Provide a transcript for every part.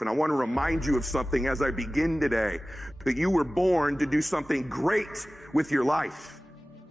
And I want to remind you of something as I begin today, that you were born to do something great with your life.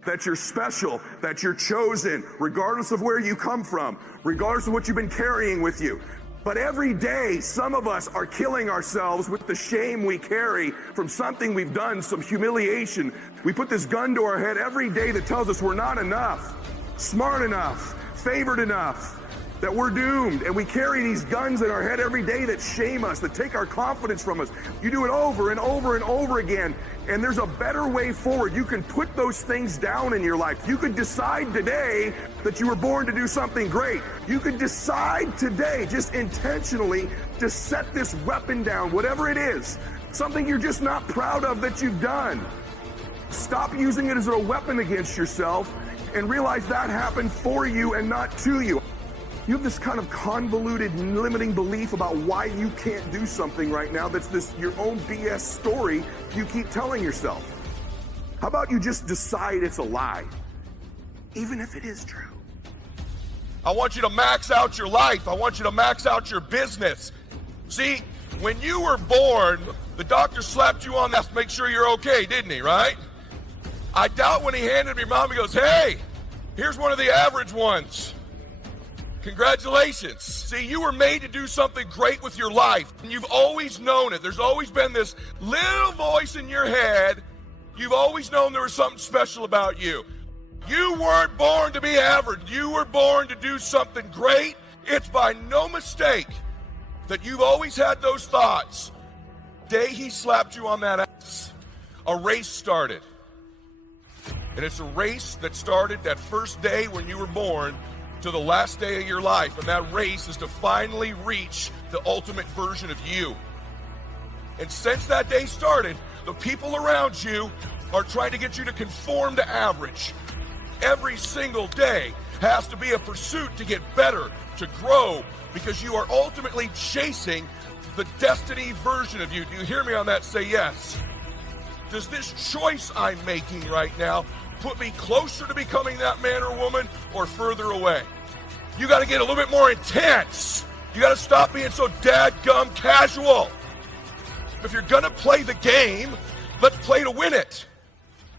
That you're special, that you're chosen, regardless of where you come from, regardless of what you've been carrying with you. But every day, some of us are killing ourselves with the shame we carry from something we've done, some humiliation. We put this gun to our head every day that tells us we're not enough, smart enough, favored enough, that we're doomed. And we carry these guns in our head every day that shame us, that take our confidence from us. You do it over and over and over again. And there's a better way forward. You can put those things down in your life. You could decide today that you were born to do something great. You could decide today, just intentionally, to set this weapon down, whatever it is, something you're just not proud of that you've done. Stop using it as a weapon against yourself and realize that happened for you and not to you. You have this kind of convoluted, limiting belief about why you can't do something right now that's your own BS story you keep telling yourself. How about you just decide it's a lie, even if it is true? I want you to max out your life. I want you to max out your business. See, when you were born, the doctor slapped you on that to make sure you're okay, didn't he, right? I doubt when he handed me mom, he goes, hey, here's one of the average ones. Congratulations. See, you were made to do something great with your life, and you've always known it. There's always been this little voice in your head. You've always known there was something special about you. You weren't born to be average. You were born to do something great. It's by no mistake that you've always had those thoughts. The day he slapped you on that ass, a race started. And it's a race that started that first day when you were born to the last day of your life, and that race is to finally reach the ultimate version of you. And since that day started, the people around you are trying to get you to conform to average. Every single day has to be a pursuit to get better, to grow, because you are ultimately chasing the destiny version of you. Do you hear me on that? Say yes. Does this choice I'm making right now put me closer to becoming that man or woman, or further away? You got to get a little bit more intense. You got to stop being so dadgum casual. If you're going to play the game, let's play to win it.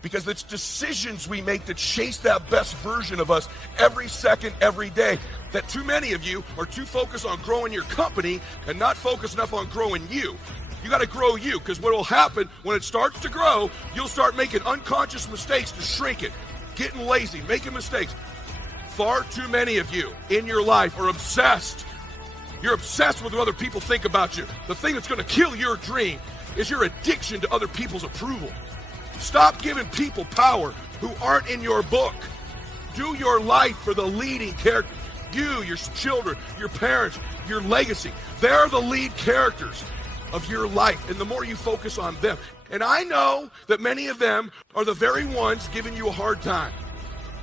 Because it's decisions we make to chase that best version of us every second, every day. That too many of you are too focused on growing your company and not focused enough on growing you. You got to grow you, because what will happen when it starts to grow, you'll start making unconscious mistakes to shrink it, getting lazy, making mistakes. Far too many of you in your life are obsessed. You're obsessed with what other people think about you. The thing that's going to kill your dream is your addiction to other people's approval. Stop giving people power who aren't in your book. Do your life for the leading character. You, your children, your parents, your legacy. They're the lead characters of your life, and the more you focus on them. And I know that many of them are the very ones giving you a hard time.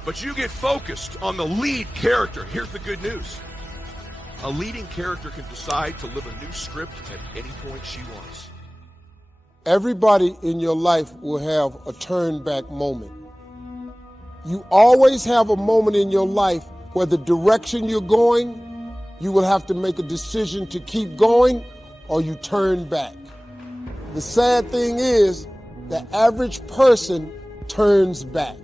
But you get focused on the lead character. Here's the good news. A leading character can decide to live a new script at any point she wants. Everybody in your life will have a turn back moment. You always have a moment in your life where the direction you're going, you will have to make a decision to keep going or you turn back. The sad thing is, the average person turns back.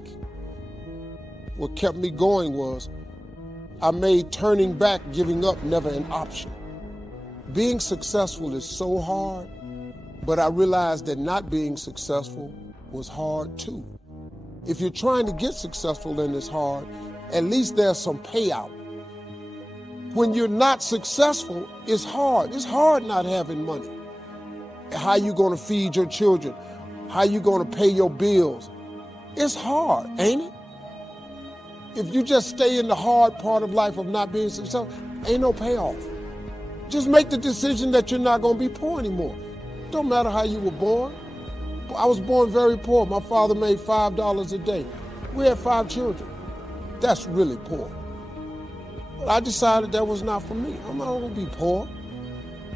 What kept me going was, I made turning back, giving up, never an option. Being successful is so hard, but I realized that not being successful was hard too. If you're trying to get successful and it's hard, at least there's some payout. When you're not successful, it's hard. It's hard not having money. How you gonna feed your children? How you gonna pay your bills? It's hard, ain't it? If you just stay in the hard part of life of not being successful, ain't no payoff. Just make the decision that you're not gonna be poor anymore. Don't matter how you were born. I was born very poor. My father made $5 a day. We had 5 children. That's really poor. But I decided that was not for me. I'm not gonna be poor.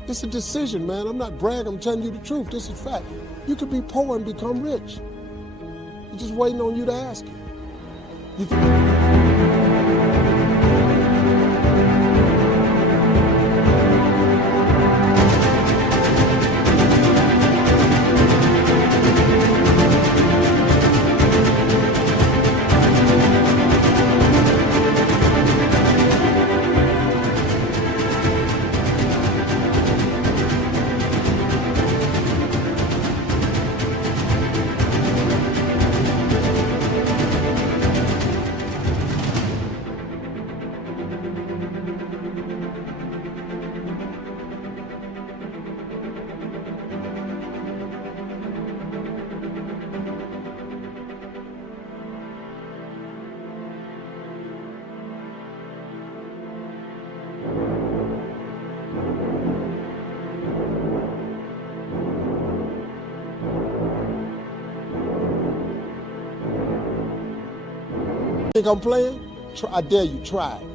It's a decision, man. I'm not bragging, I'm telling you the truth. This is fact. You could be poor and become rich. It's just waiting on you to ask it. You can... Think I'm playing? I dare you, try it.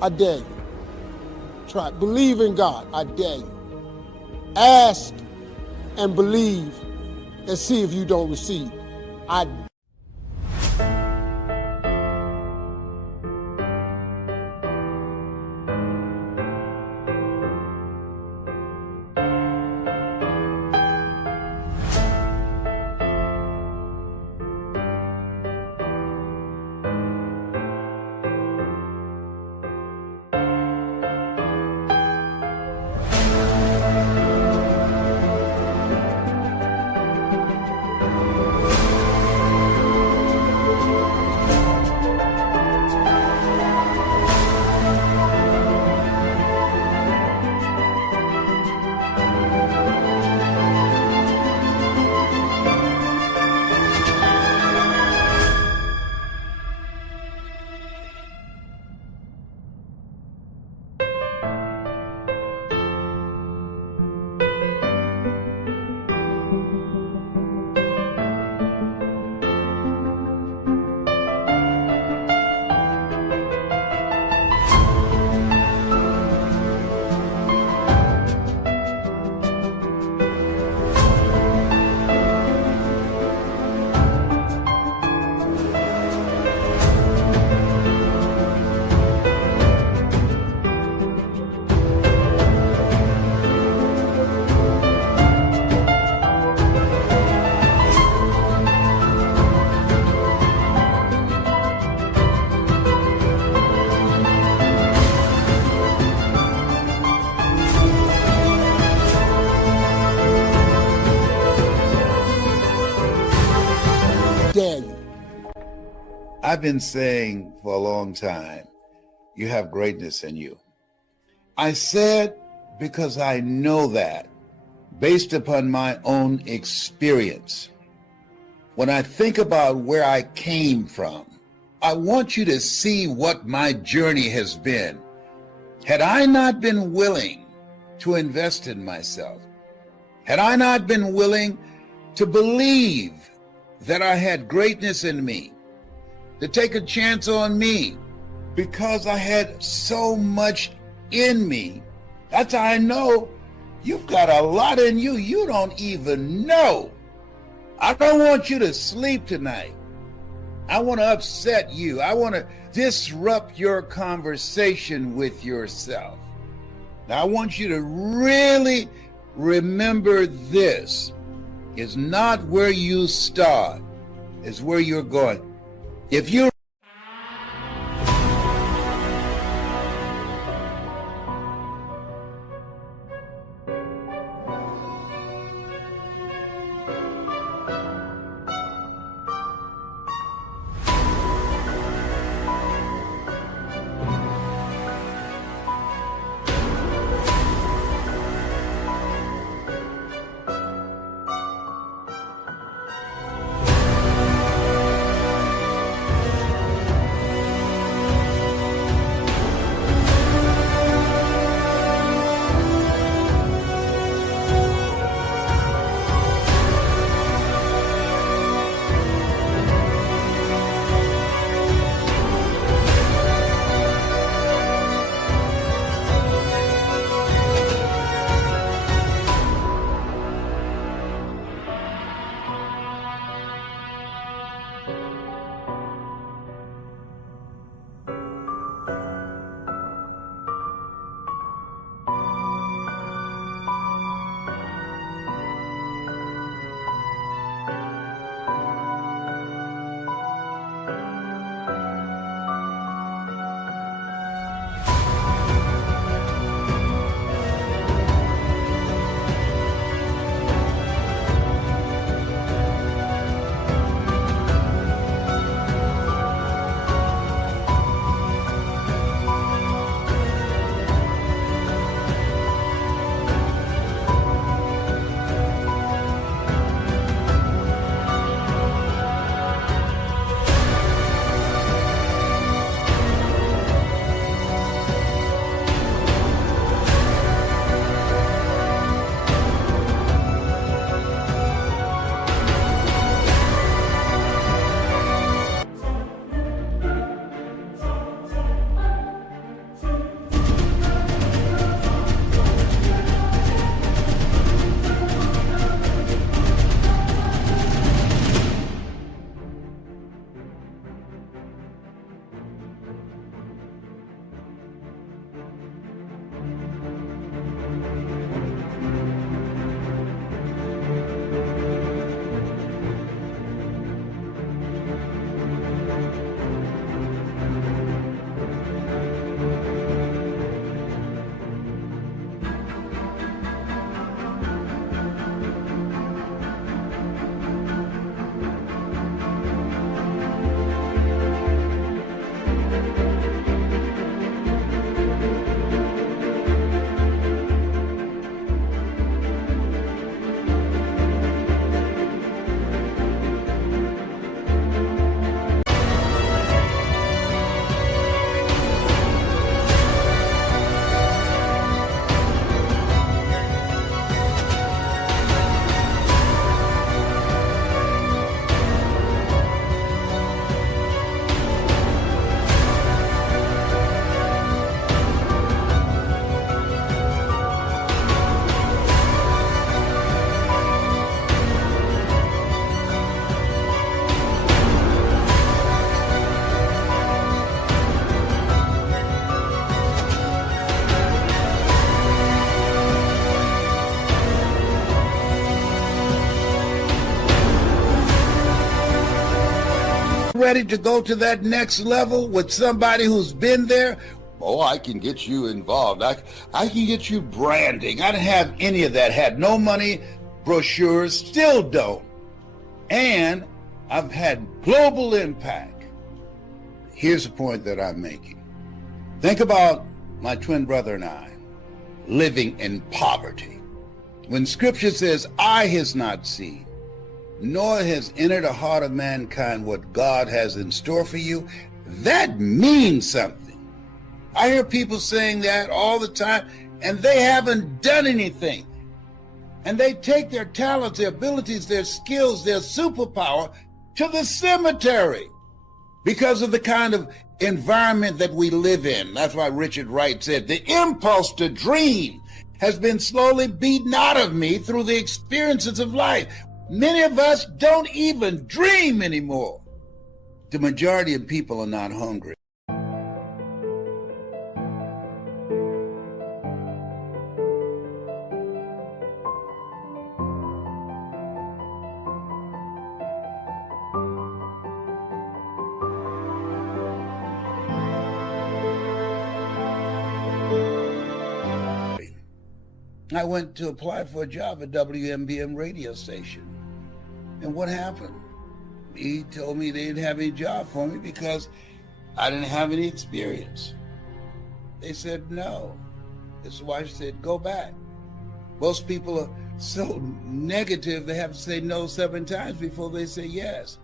I dare you. Try it. Believe in God. I dare you. Ask and believe and see if you don't receive. I dare you. I've been saying for a long time, you have greatness in you. I said because I know that based upon my own experience. When I think about where I came from, I want you to see what my journey has been. Had I not been willing to invest in myself, had I not been willing to believe that I had greatness in me, to take a chance on me, because I had so much in me, that's how I know you've got a lot in you you don't even know. I don't want you to sleep tonight. I want to upset you. I want to disrupt your conversation with yourself. Now, I want you to really remember this. It's not where you start, it's where you're going. If you ready to go to that next level with somebody who's been there? Oh, I can get you involved. I can get you branding. I didn't have any of that. Had no money, brochures, still don't. And I've had global impact. Here's the point that I'm making. Think about my twin brother and I living in poverty. When scripture says, eye has not seen, nor has entered the heart of mankind what God has in store for you, that means something. I hear people saying that all the time, and they haven't done anything. And they take their talents, their abilities, their skills, their superpower to the cemetery because of the kind of environment that we live in. That's why Richard Wright said, the impulse to dream has been slowly beaten out of me through the experiences of life. Many of us don't even dream anymore. The majority of people are not hungry. I went to apply for a job at WMBM radio station. And what happened? He told me they didn't have any job for me because I didn't have any experience. They said no. His wife said, go back. Most people are so negative, they have to say no 7 times before they say yes.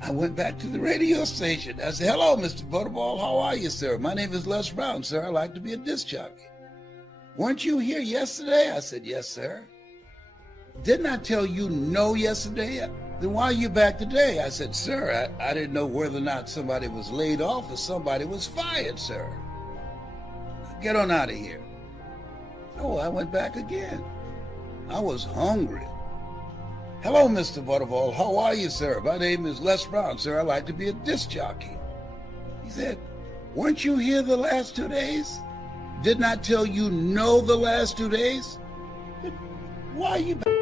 I went back to the radio station. I said, hello, Mr. Butterball. How are you, sir? My name is Les Brown, sir. I'd like to be a disc jockey. Weren't you here yesterday? I said, yes, sir. Didn't I tell you no yesterday? Then why are you back today? I said, sir, I didn't know whether or not somebody was laid off or somebody was fired, sir. Get on out of here. Oh, I went back again. I was hungry. Hello, Mr. Butterball. How are you, sir? My name is Les Brown, sir. I'd like to be a disc jockey. He said, weren't you here the last 2 days? Didn't I tell you no the last 2 days? Why are you back?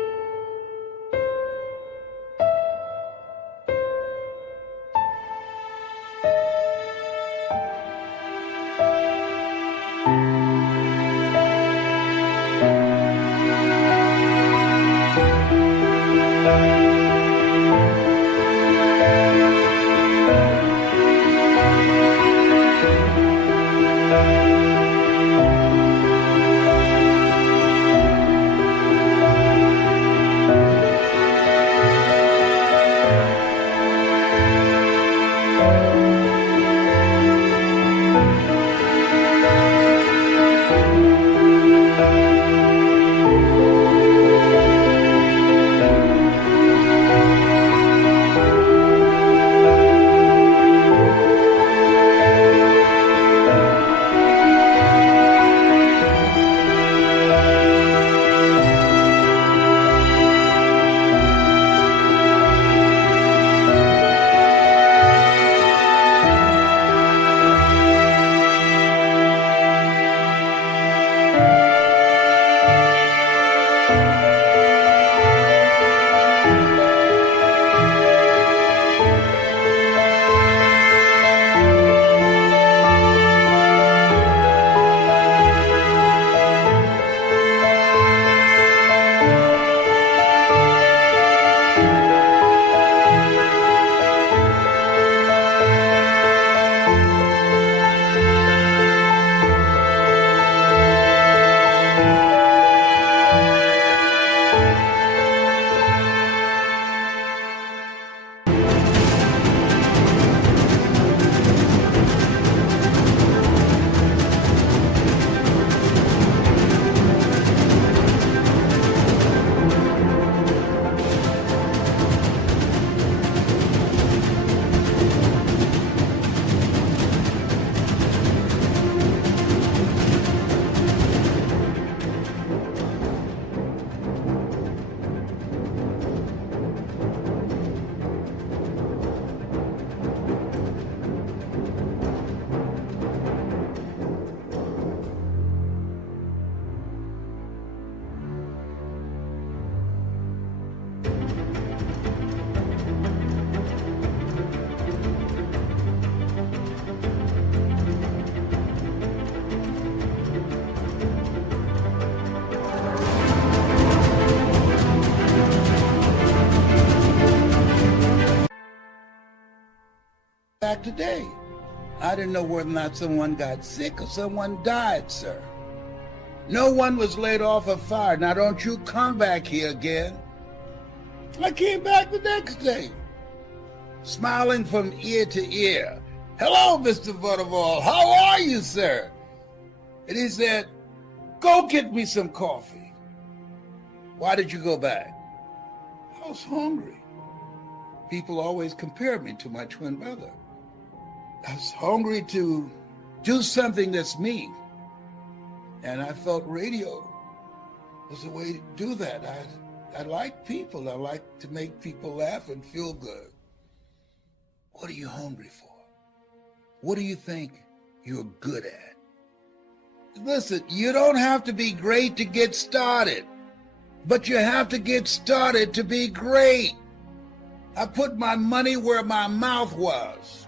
back today. I didn't know whether or not someone got sick or someone died, sir. No one was laid off or fired. Now don't you come back here again. I came back the next day, smiling from ear to ear. Hello, Mr. Butterball. How are you, sir? And he said, go get me some coffee. Why did you go back? I was hungry. People always compare me to my twin brother. I was hungry to do something that's me. And I felt radio was a way to do that. I like people. I like to make people laugh and feel good. What are you hungry for? What do you think you're good at? Listen, you don't have to be great to get started, but you have to get started to be great. I put my money where my mouth was.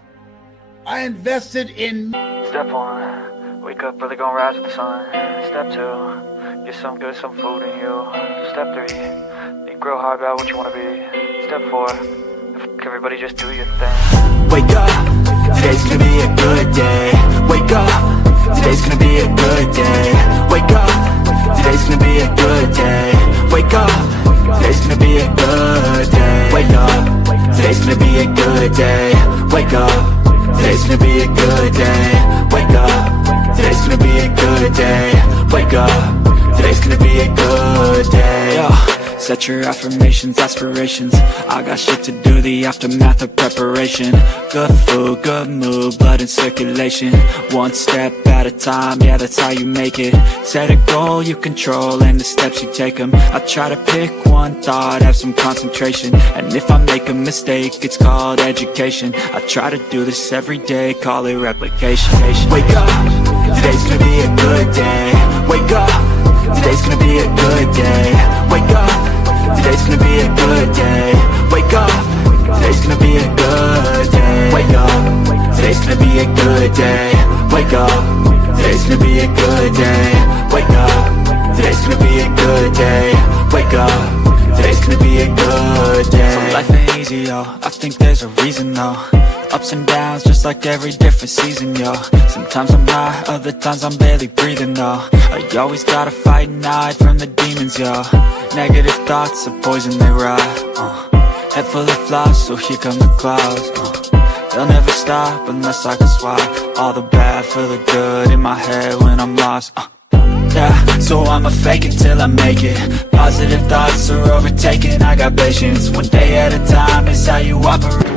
I invested in... Step 1, wake up early, gonna rise with the sun. Step 2, get some good, some food in you. Step 3, think real hard about what you wanna be. Step 4, everybody just do your thing. Wake up, today's gonna be a good day. Wake up, today's gonna be a good day. Wake up, today's gonna be a good day. Wake up, today's gonna be a good day. Wake up, today's gonna be a good day. Wake up, today's gonna be a good day. Wake up, today's gonna be a good day. Wake up, today's gonna be a good day. Yo, set your affirmations, aspirations. I got shit to do, the aftermath of preparation. Good food, good mood, blood in circulation. One step at a time, yeah, that's how you make it. Set a goal you control and the steps you take them. I try to pick one thought, have some concentration. And if I make a mistake, it's called education. I try to do this every day, call it replication. Wake up, today's gonna be a good day. Wake up, today's gonna be a good day. Wake up, today's gonna be a good day. Wake up, today's gonna be a good day. Wake up, today's gonna be a good day. Wake up, today's gonna be a good day. Wake up, today's gonna be a good day. Wake up, today's gonna be a good day. So life ain't easy, yo, I think there's a reason though. Ups and downs, just like every different season, yo. Sometimes I'm high, other times I'm barely breathing, though. I always gotta fight and hide from the demons, yo. Negative thoughts are poison, they ride, Head full of flies, so here come the clouds, They'll never stop unless I can swap all the bad for the good in my head when I'm lost, Yeah, so I'ma fake it till I make it. Positive thoughts are overtaken, I got patience. One day at a time is how you operate.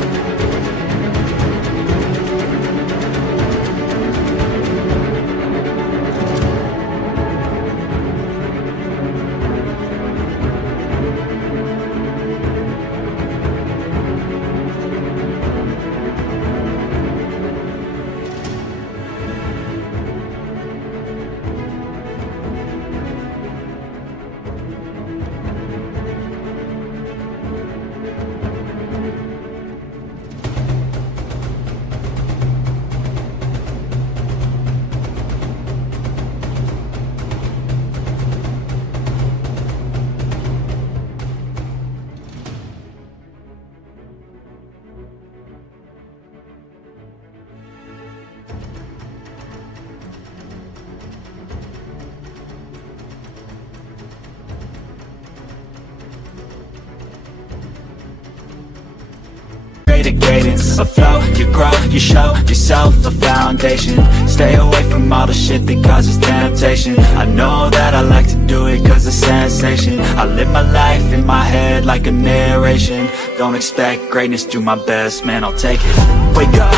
Cadence, a flow, you grow, you show yourself a foundation. Stay away from all the shit that causes temptation. I know that I like to do it cause it's sensation. I live my life in my head like a narration. Don't expect greatness, do my best, man, I'll take it. Wake up,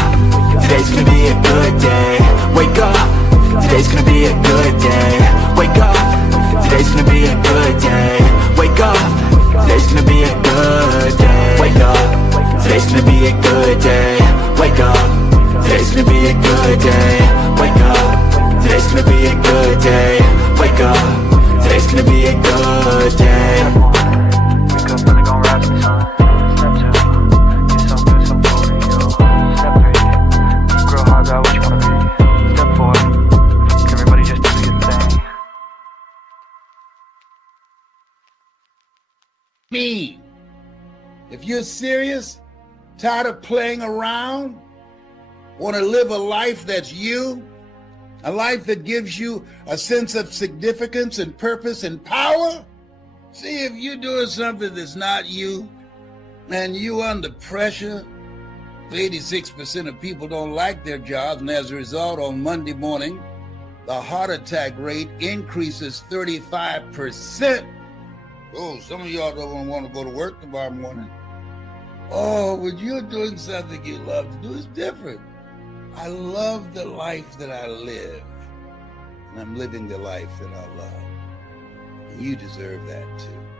today's gonna be a good day. Wake up, today's gonna be a good day. Wake up, today's gonna be a good day. Wake up, today's gonna be a good day. Wake up, today's gonna be a good day. Wake up, today's gonna be a good day. Wake up, today's gonna be a good day. Wake up, today's gonna be a good day. Wake up early, gonna rise with the sun. Step 2, get some good, some food in you. Step 3, think real hard about what you wanna be. Step 4, everybody just do your thing. Me. If you're serious, tired of playing around, Want to live a life that's you? A life that gives you a sense of significance and purpose and power? See, if you're doing something that's not you, and you under pressure, 86% of people don't like their jobs, and as a result, on Monday morning, the heart attack rate increases 35%. Oh, some of y'all don't want to go to work tomorrow morning. Oh, when you're doing something you love to do, it's different. I love the life that I live, and I'm living the life that I love. And you deserve that too.